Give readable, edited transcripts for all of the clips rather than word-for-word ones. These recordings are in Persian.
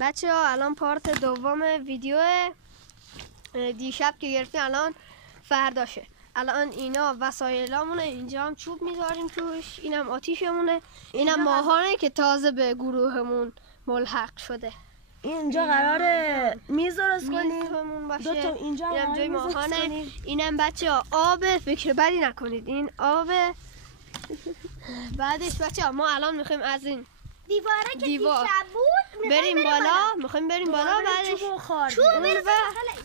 بچه ها الان پارت دوم ویدیو دیشب که گرفتیم الان فرداشه. الان اینا وسایلامونه، اینجا هم چوب میذاریم توش، اینم آتیشمونه، اینم ماهانه که تازه به گروهمون ملحق شده. اینجا قراره میز درست کنیم، دو تا اینجا اینم جای ماهانه. اینم بچه ها آب، فکر بدی نکنید این آبه. بعدش بچه ها ما الان میخوایم از این دیواره که دیشب بود بریم بالا، میخوایم بریم بالا. بعدش چوب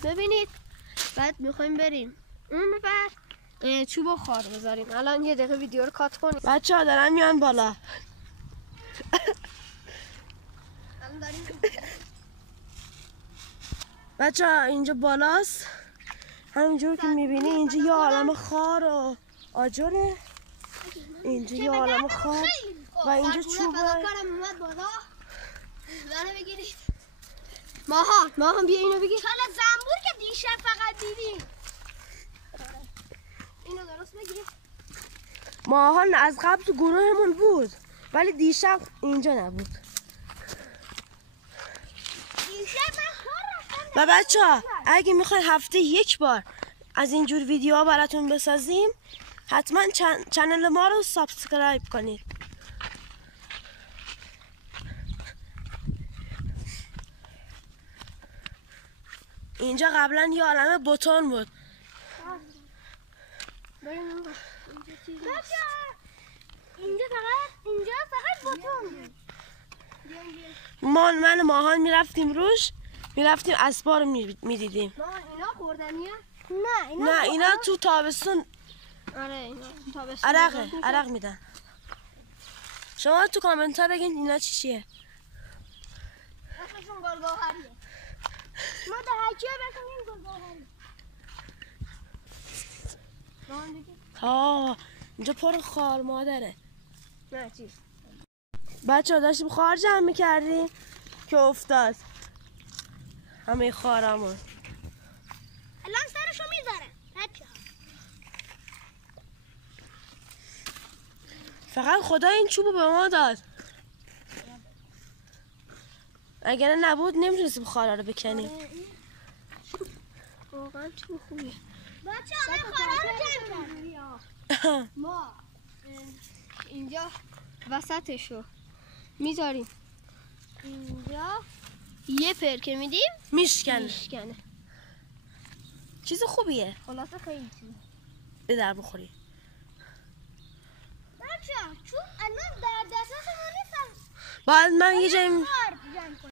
ببینید، بعد میخوایم بریم اون ور چوب و خار بذاریم. الان یه دقیقه ویدیو رو کات کنیم. بچه ها دارن میان بالا. بچه ها اینجا بالاست، همینجور که میبینی اینجا یه عالم خار و آجره، اینجا یه عالم خار و اینجا چوبه. ماهان بیا اینو بگیر. حالا زنبور که دیشب فقط دیدیم اینو درست بگیر. ماهان از قبل تو گروهمون بود ولی دیشب اینجا نبود. و بچه ها اگه میخواین هفته یک بار از اینجور ویدیوها براتون بسازیم حتما چنل ما رو سابسکرایب کنید. اینجا قبلا یه عالمه بتون بود. اینجا فقط بتون بود. من ماهان میرفتیم روش، میرفتیم اسبا رو میدیدیم. اینا خوردنیه؟ نه اینا تو تابستون. آره اینا تو تابستون عرق میدن. شما تو کامنت ها بگین اینا چیه؟ اسمشون گلگوهریه. ما دهکیه بکنیم گلگوهری. اینجا پر خار مادره. نه چی؟ بچه ها داشتیم خار جمع میکردیم که افتاد همه خارمون. الان سرشو میذاره بچه ها. فقط خدا این چوبو به ما داد، اگر نبود نمیتونستیم خارا رو بکنیم. واقعا چوب خوبیه. بچه ها من خارا رو جمع کردم. ما اینجا وسطشو میذاریم، اینجا یه پر که میدیم میشکنه. چیز خوبیه، خلاصه خیلی چیزه. به در بخوری. بچه ها چون الان در دستمون نیست. بعد من یه جایی خار جمع کنیم.